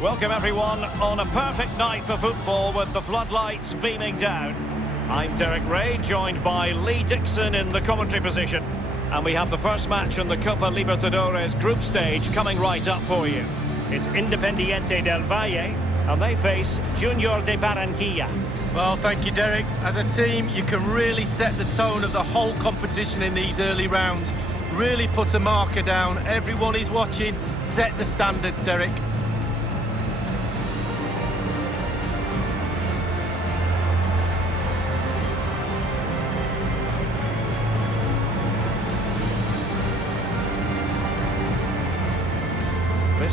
Welcome everyone on a perfect night for football with the floodlights beaming down. I'm Derek Ray, joined by Lee Dixon in the commentary position. And we have the first match on the Copa Libertadores group stage coming right up for you. It's Independiente del Valle, and they face Junior de Barranquilla. Well, thank you, Derek. As a team, you can really set the tone of the whole competition in these early rounds. Really put a marker down. Everyone is watching. Set the standards, Derek.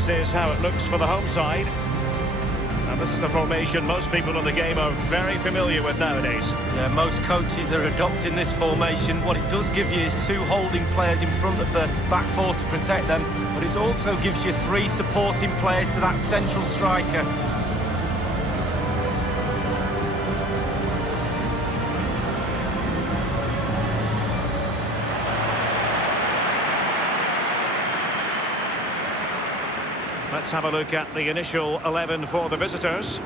This is how it looks for the home side. And this is a formation most people in the game are very familiar with nowadays. Yeah, most coaches are adopting this formation. What it does give you is two holding players in front of the back four to protect them, but it also gives you three supporting players to that central striker. Let's have a look at the initial 11 for the visitors.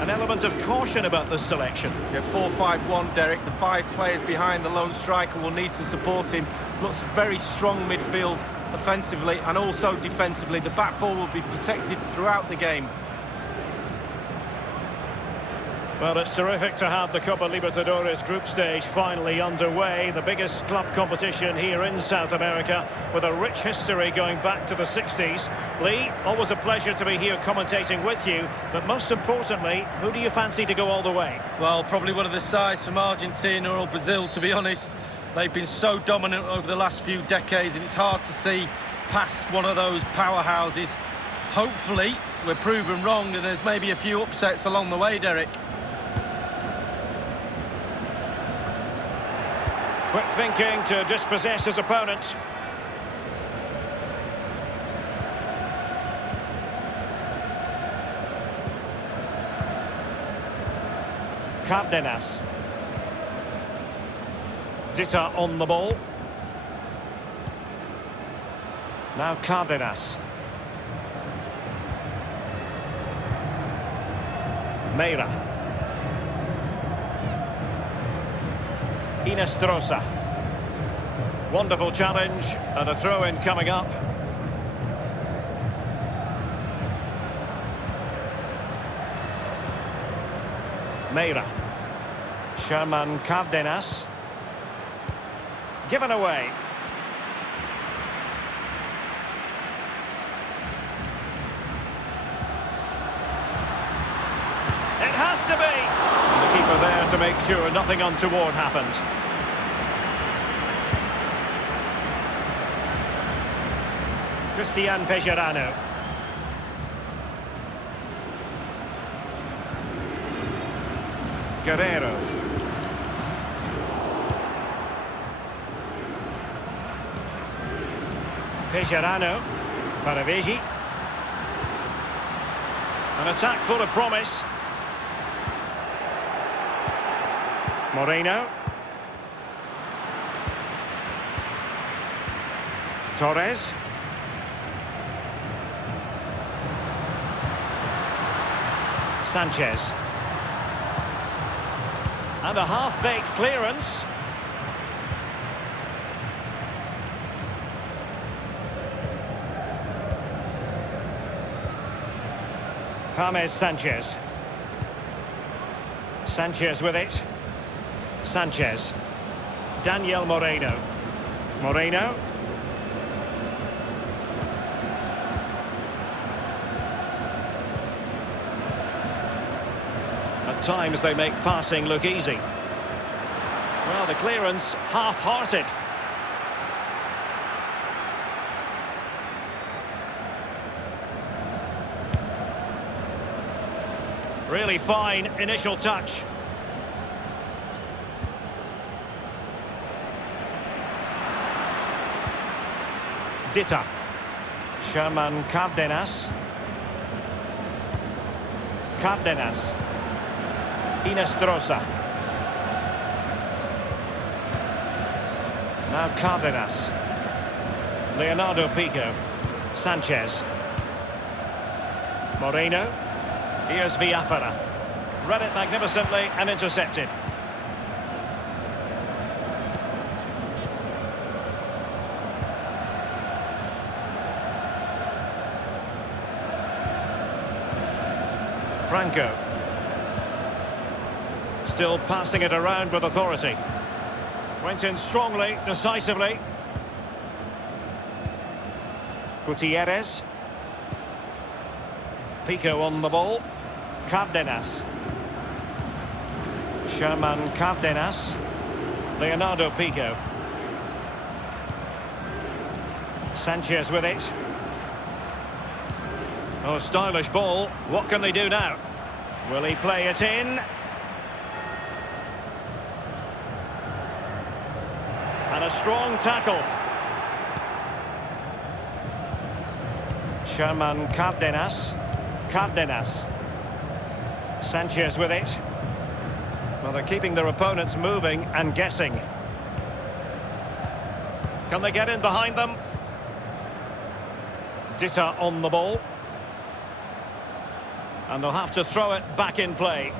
An element of caution about this selection. Yeah, 4-5-1, Derek. The five players behind the lone striker will need to support him. Looks very strong midfield offensively and also defensively. The back four will be protected throughout the game. Well, it's terrific to have the Copa Libertadores group stage finally underway. The biggest club competition here in South America, with a rich history going back to the 60s. Lee, always a pleasure to be here commentating with you. But most importantly, who do you fancy to go all the way? Well, probably one of the sides from Argentina or Brazil, to be honest. They've been so dominant over the last few decades, and it's hard to see past one of those powerhouses. Hopefully, we're proven wrong, and there's maybe a few upsets along the way, Derek. Quick thinking to dispossess his opponent. Cárdenas. Dita on the ball. Now Cárdenas. Meira. Inestrosa. Wonderful challenge and a throw-in coming up. Meira. Sherman Cárdenas. Given away. It has to be! And the keeper there to make sure nothing untoward happened. Cristian Pejerano. Guerrero. Pejerano. Faravegi. An attack full of promise. Moreno. Torres. Sanchez. And a half-baked clearance. James Sanchez. Sanchez with it. Sanchez. Daniel Moreno. Moreno. At times they make passing look easy. Well, the clearance half-hearted. Really fine initial touch. Dita. Sherman Cárdenas. Cárdenas. Inestrosa. Now Cárdenas. Leonardo Pico. Sanchez. Moreno. Here's Villafara. Read it magnificently and intercepted. Franco. Still passing it around with authority. Went in strongly, decisively. Gutierrez. Pico on the ball. Cárdenas. Sherman Cárdenas. Leonardo Pico. Sanchez with it. Oh, stylish ball. What can they do now? Will he play it in? And a strong tackle. Sherman Cárdenas. Cárdenas. Sanchez with it. Well, they're keeping their opponents moving and guessing. Can they get in behind them? Dita on the ball. And they'll have to throw it back in play.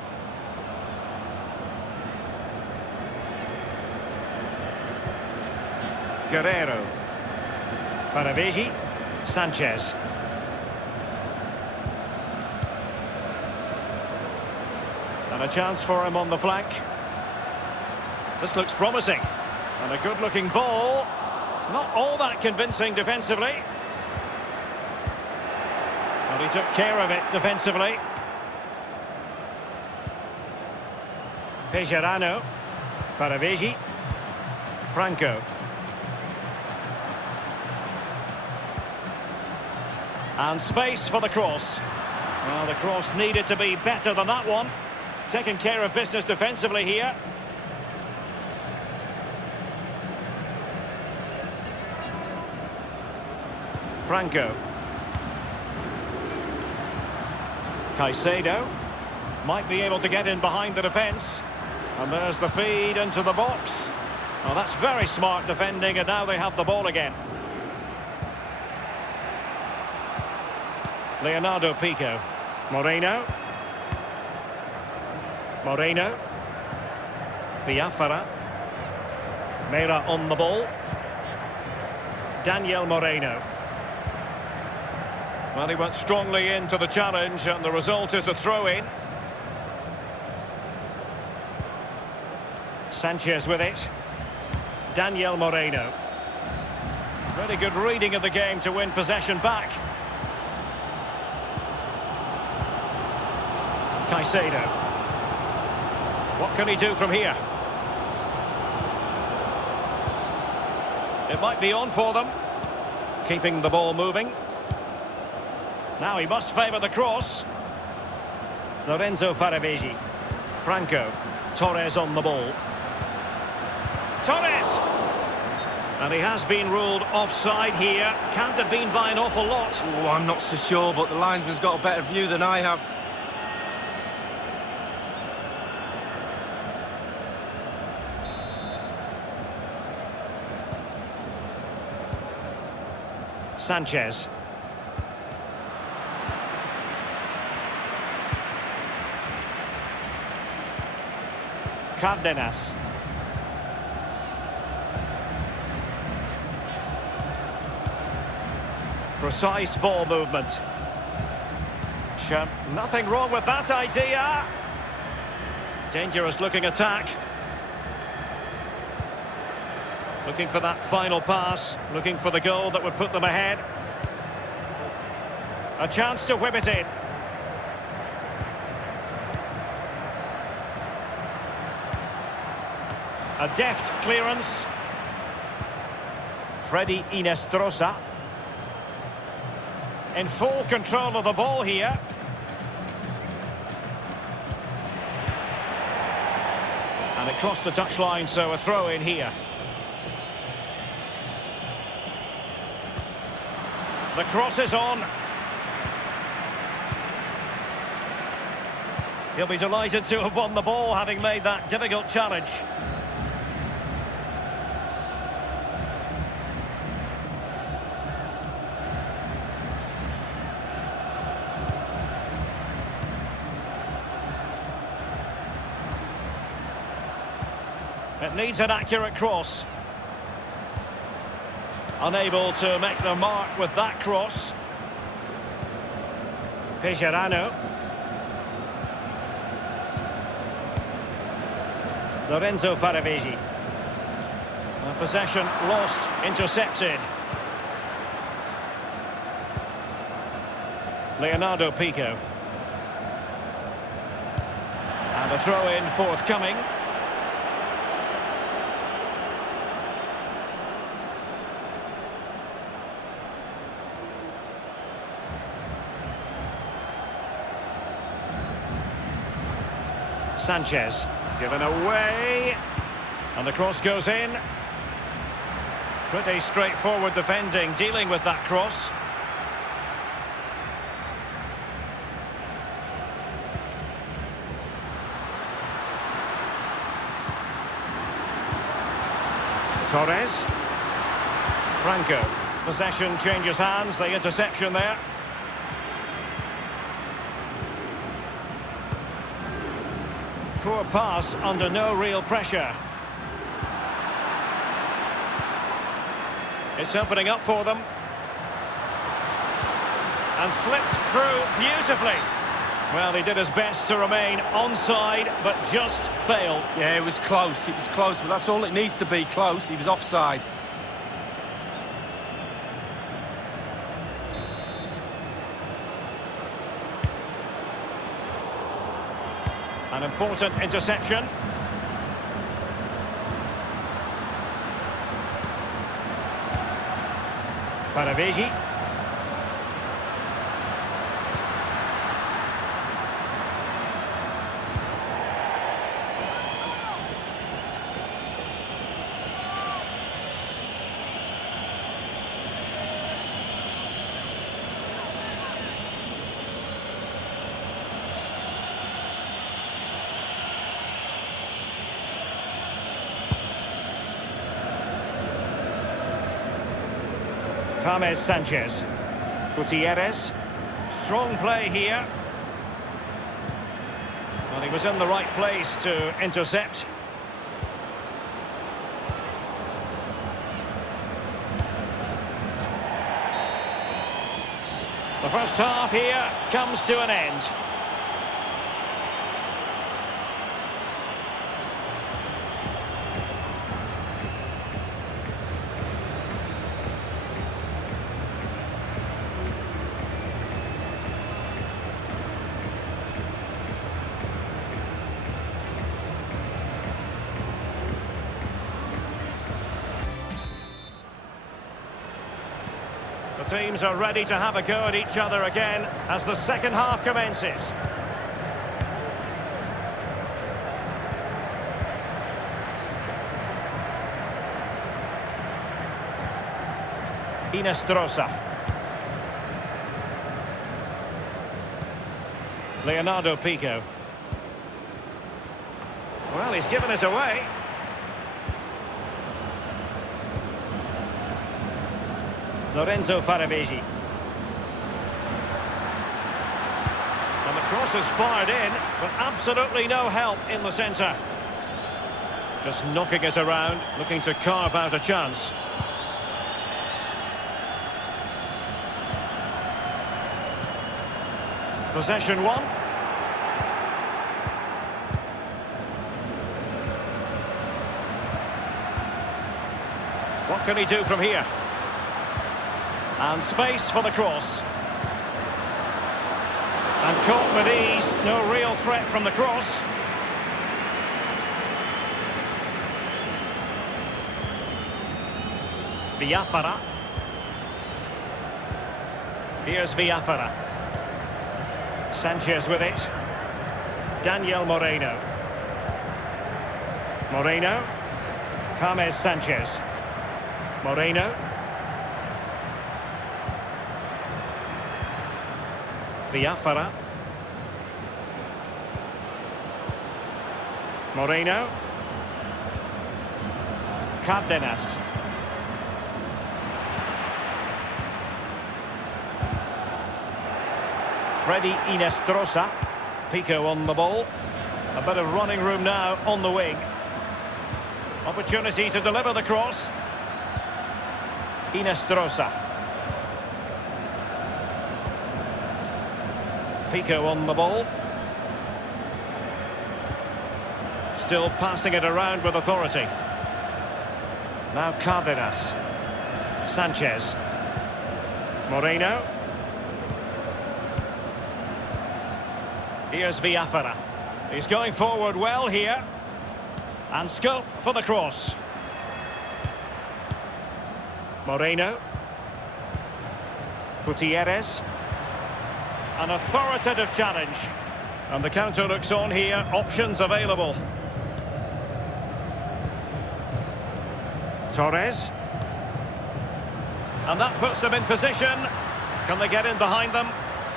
Guerrero. Faravegi. Sanchez. And a chance for him on the flank. This looks promising. And a good-looking ball. Not all that convincing defensively. But he took care of it defensively. Pejerano. Faravegi. Franco. And space for the cross. Well, the cross needed to be better than that one. Taking care of business defensively here. Franco. Caicedo. Might be able to get in behind the defence. And there's the feed into the box. Oh, that's very smart defending, and now they have the ball again. Leonardo Pico. Moreno. Moreno. Villafara. Mera on the ball. Daniel Moreno. Well, he went strongly into the challenge, and the result is a throw-in. Sanchez with it. Daniel Moreno. Really good reading of the game to win possession back. Caicedo. What can he do from here? It might be on for them. Keeping the ball moving. Now he must favour the cross. Lorenzo Faravegi. Franco. Torres on the ball. Torres! And he has been ruled offside here. Can't have been by an awful lot. Oh, I'm not so sure, but the linesman's got a better view than I have. Sanchez. Cárdenas. Precise ball movement. Nothing wrong with that idea. Dangerous looking attack. Looking for that final pass, looking for the goal that would put them ahead. A chance to whip it in. A deft clearance. Freddy Inestrosa. In full control of the ball here. And it crossed the touchline, so a throw in here. The cross is on. He'll be delighted to have won the ball, having made that difficult challenge. It needs an accurate cross. Unable to make the mark with that cross. Pejerano. Lorenzo Faravesi. Possession lost, intercepted. Leonardo Pico. And a throw-in forthcoming. Sanchez, given away, and the cross goes in. Pretty straightforward defending, dealing with that cross. Torres. Franco. Possession changes hands, the interception there. Poor pass under no real pressure. It's opening up for them. And slipped through beautifully. Well, he did his best to remain onside, but just failed. Yeah, it was close, but that's all it needs to be, close. He was offside. An important interception. Faravesi. James Sanchez. Gutierrez. Strong play here. Well, he was in the right place to intercept. The first half here comes to an end. The teams are ready to have a go at each other again as the second half commences. Inestrosa. Leonardo Pico. Well, he's given it away. Lorenzo Faravesi. And the cross is fired in, but absolutely no help in the centre. Just knocking it around, looking to carve out a chance. Possession one. What can he do from here? And space for the cross. And caught with ease, no real threat from the cross. Villafara. Here's Villafara. Sanchez with it. Daniel Moreno. Moreno. James Sanchez. Moreno. Villafara. Moreno. Cárdenas. Freddy Inestrosa. Pico on the ball. A bit of running room now on the wing. Opportunity to deliver the cross. Inestrosa. Pico on the ball. Still passing it around with authority. Now Cárdenas. Sanchez. Moreno. Here's Villafara. He's going forward well here. And scope for the cross. Moreno. Gutierrez. An authoritative challenge. And the counter looks on here. Options available. Torres. And that puts them in position. Can they get in behind them?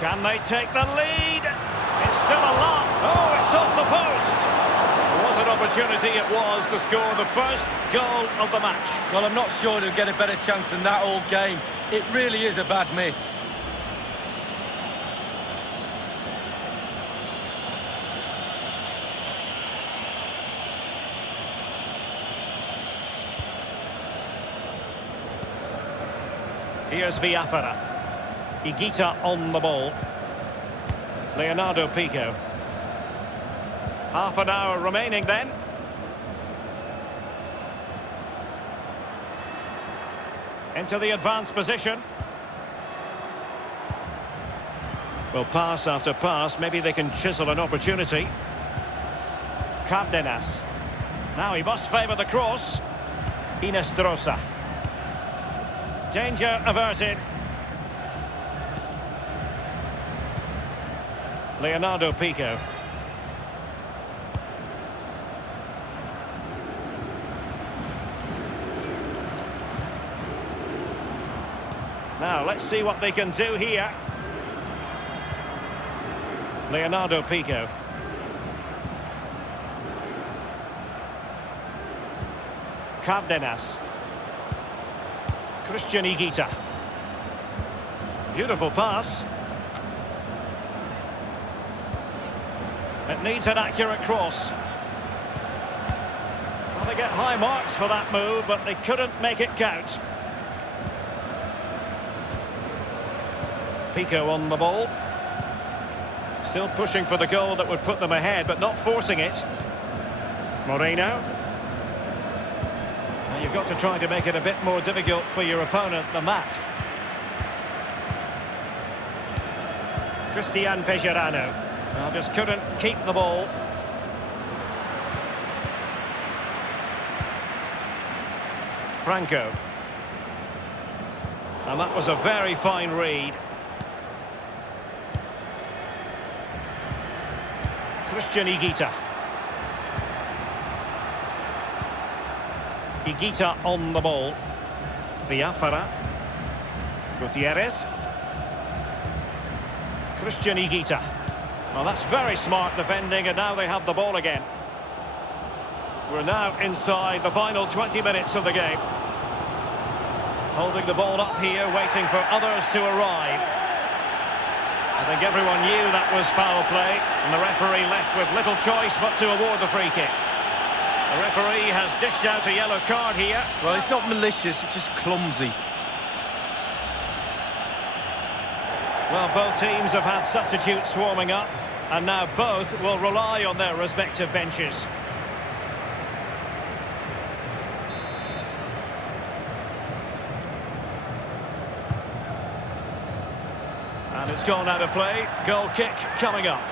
Can they take the lead? It's still a lot. Oh, it's off the post. Was an opportunity it was to score the first goal of the match. Well, I'm not sure they'll get a better chance than that all game. It really is a bad miss. Here's Villafara. Higuita on the ball. Leonardo Pico. Half an hour remaining then. Into the advanced position. Well, pass after pass. Maybe they can chisel an opportunity. Cárdenas. Now he must favour the cross. Inestrosa. Danger averted. Leonardo Pico. Now, let's see what they can do here. Leonardo Pico. Cárdenas. Christian Higuita. Beautiful pass. It needs an accurate cross. Well, they get high marks for that move, but they couldn't make it count. Pico on the ball. Still pushing for the goal that would put them ahead, but not forcing it. Moreno. Well, you've got to try to make it a bit more difficult for your opponent than that. Cristian Pejerano. Well, just couldn't keep the ball. Franco. And that was a very fine read. Christian Higuita. Higuita on the ball. Villafara. Gutierrez. Christian Higuita. Well, that's very smart defending, and now they have the ball again. We're now inside the final 20 minutes of the game. Holding the ball up here, waiting for others to arrive. I think everyone knew that was foul play, and the referee left with little choice but to award the free kick. The referee has dished out a yellow card here. Well, it's not malicious, it's just clumsy. Well, both teams have had substitutes swarming up, and now both will rely on their respective benches. And it's gone out of play. Goal kick coming up.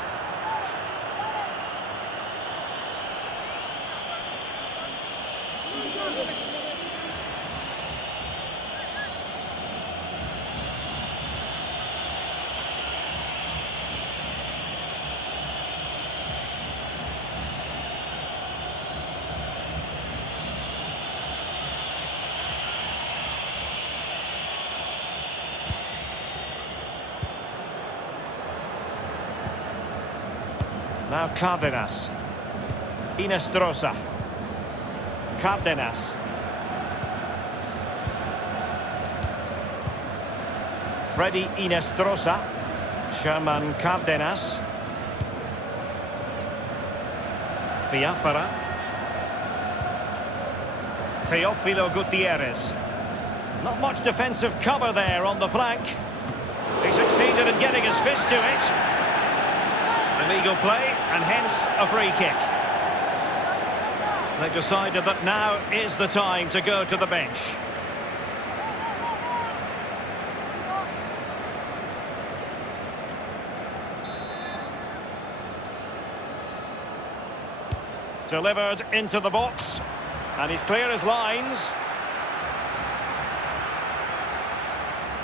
Now Cárdenas. Inestrosa. Cárdenas. Freddy Inestrosa. Sherman Cárdenas. Villafara. Teófilo Gutiérrez. Not much defensive cover there on the flank. He succeeded in getting his fist to it. Illegal play, and hence a free kick. They've decided that now is the time to go to the bench. Delivered into the box, and he's clear as lines.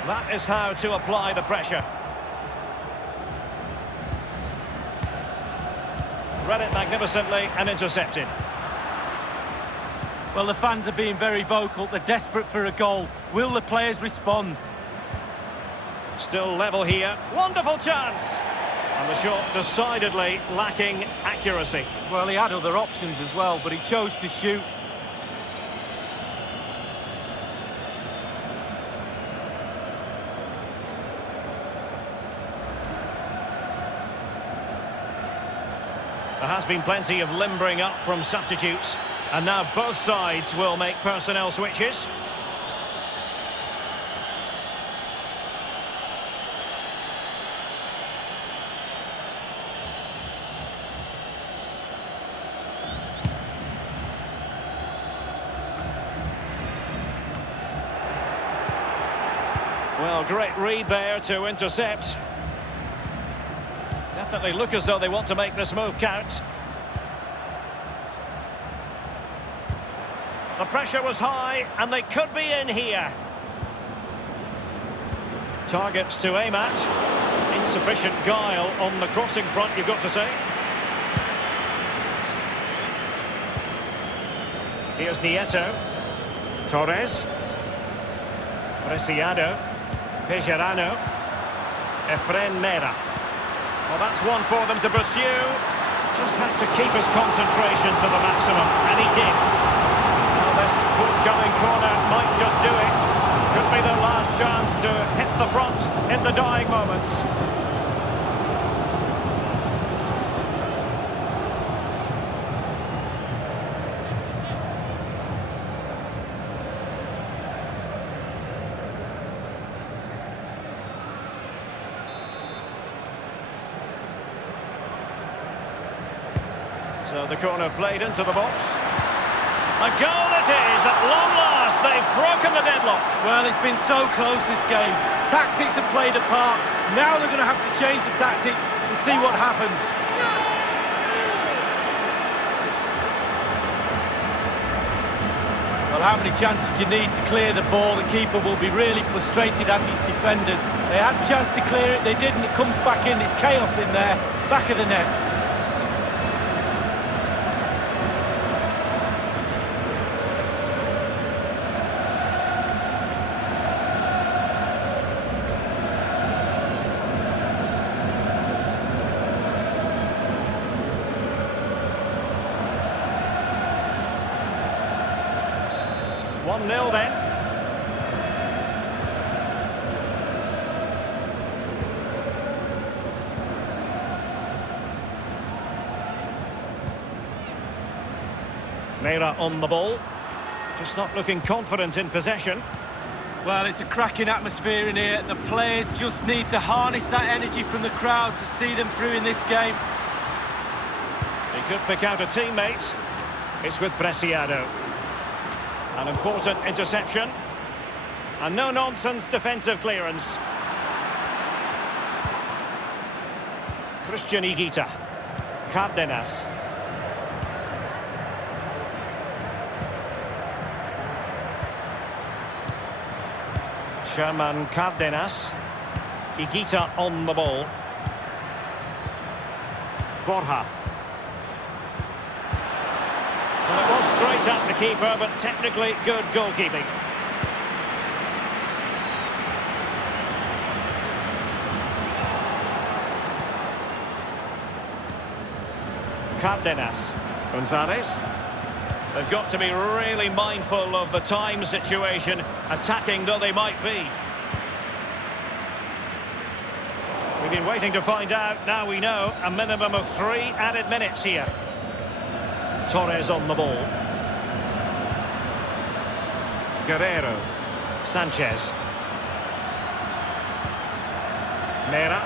That is how to apply the pressure. Read it magnificently and intercepted. Well, the fans are being very vocal. They're desperate for a goal. Will the players respond? Still level here. Wonderful chance! And the shot decidedly lacking accuracy. Well, he had other options as well, but he chose to shoot. There has been plenty of limbering up from substitutes, and now both sides will make personnel switches. Well, great read there to intercept. Definitely look as though they want to make this move count. The pressure was high, and they could be in here. Targets to aim at. Insufficient guile on the crossing front, you've got to say. Here's Nieto. Torres. Preciado. Pejerano. Efren Mera. Well, that's one for them to pursue. Just had to keep his concentration to the maximum, and he did. Well, this forthcoming corner might just do it. Could be their last chance to hit the front in the dying moments. So the corner played into the box. A goal it is, at long last. They've broken the deadlock. Well, it's been so close, this game. Tactics have played a part. Now they're going to have to change the tactics and see what happens. Well, how many chances do you need to clear the ball? The keeper will be really frustrated at his defenders. They had a chance to clear it, they didn't. It comes back in, there's chaos in there, back of the net. Nil then. Mera on the ball. Just not looking confident in possession. Well, it's a cracking atmosphere in here. The players just need to harness that energy from the crowd to see them through in this game. He could pick out a teammate. It's with Preciado. An important interception. And no-nonsense defensive clearance. Christian Higuita. Cárdenas. Sherman Cárdenas. Higuita on the ball. Borja. Well, it was straight at the keeper, but technically good goalkeeping. Cárdenas. González. They've got to be really mindful of the time situation, attacking though they might be. We've been waiting to find out. Now we know a minimum of 3 added minutes here. Torres on the ball. Guerrero. Sanchez. Mera.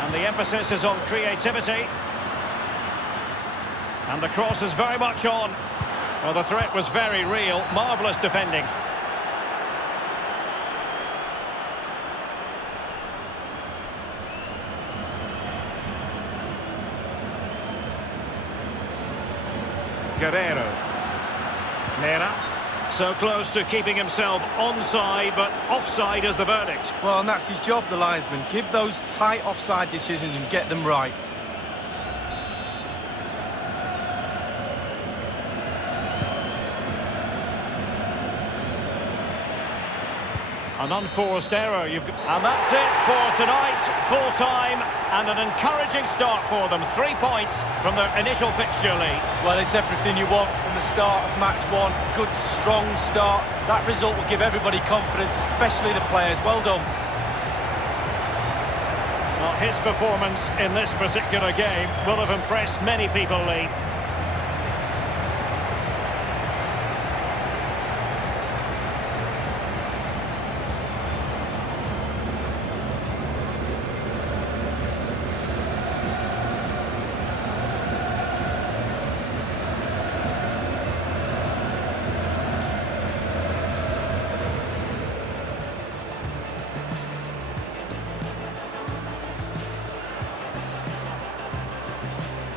And the emphasis is on creativity. And the cross is very much on. Well, the threat was very real. Marvellous defending. Guerrero. Mera. So close to keeping himself onside, but offside is the verdict. Well, and that's his job, the linesman. Give those tight offside decisions and get them right. An unforced error, and that's it for tonight. Full time and an encouraging start for them. 3 points from their initial fixture lead. Well, it's everything you want from the start of match one. Good, strong start. That result will give everybody confidence, especially the players. Well done. Well, his performance in this particular game will have impressed many people, Lee.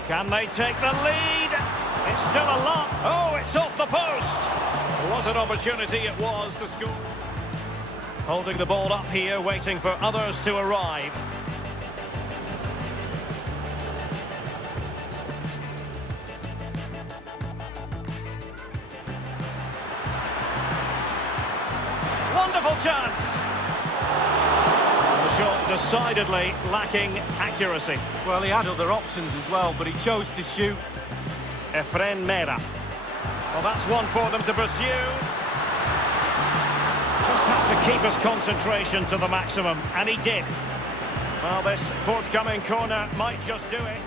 Can they take the lead? It's still a lot. Oh, it's off the post. What an opportunity it was to score. Holding the ball up here, waiting for others to arrive. Wonderful chance. The shot decidedly lacking accuracy. Well, he had other options as well, but he chose to shoot. Efren Mera. Well, that's one for them to pursue. Just had to keep his concentration to the maximum, and he did. Well, this forthcoming corner might just do it.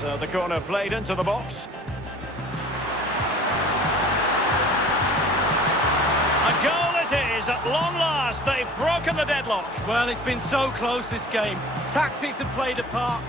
So the corner played into the box. A goal it is, at long last. They've broken the deadlock. Well, it's been so close, this game. Tactics have played a part,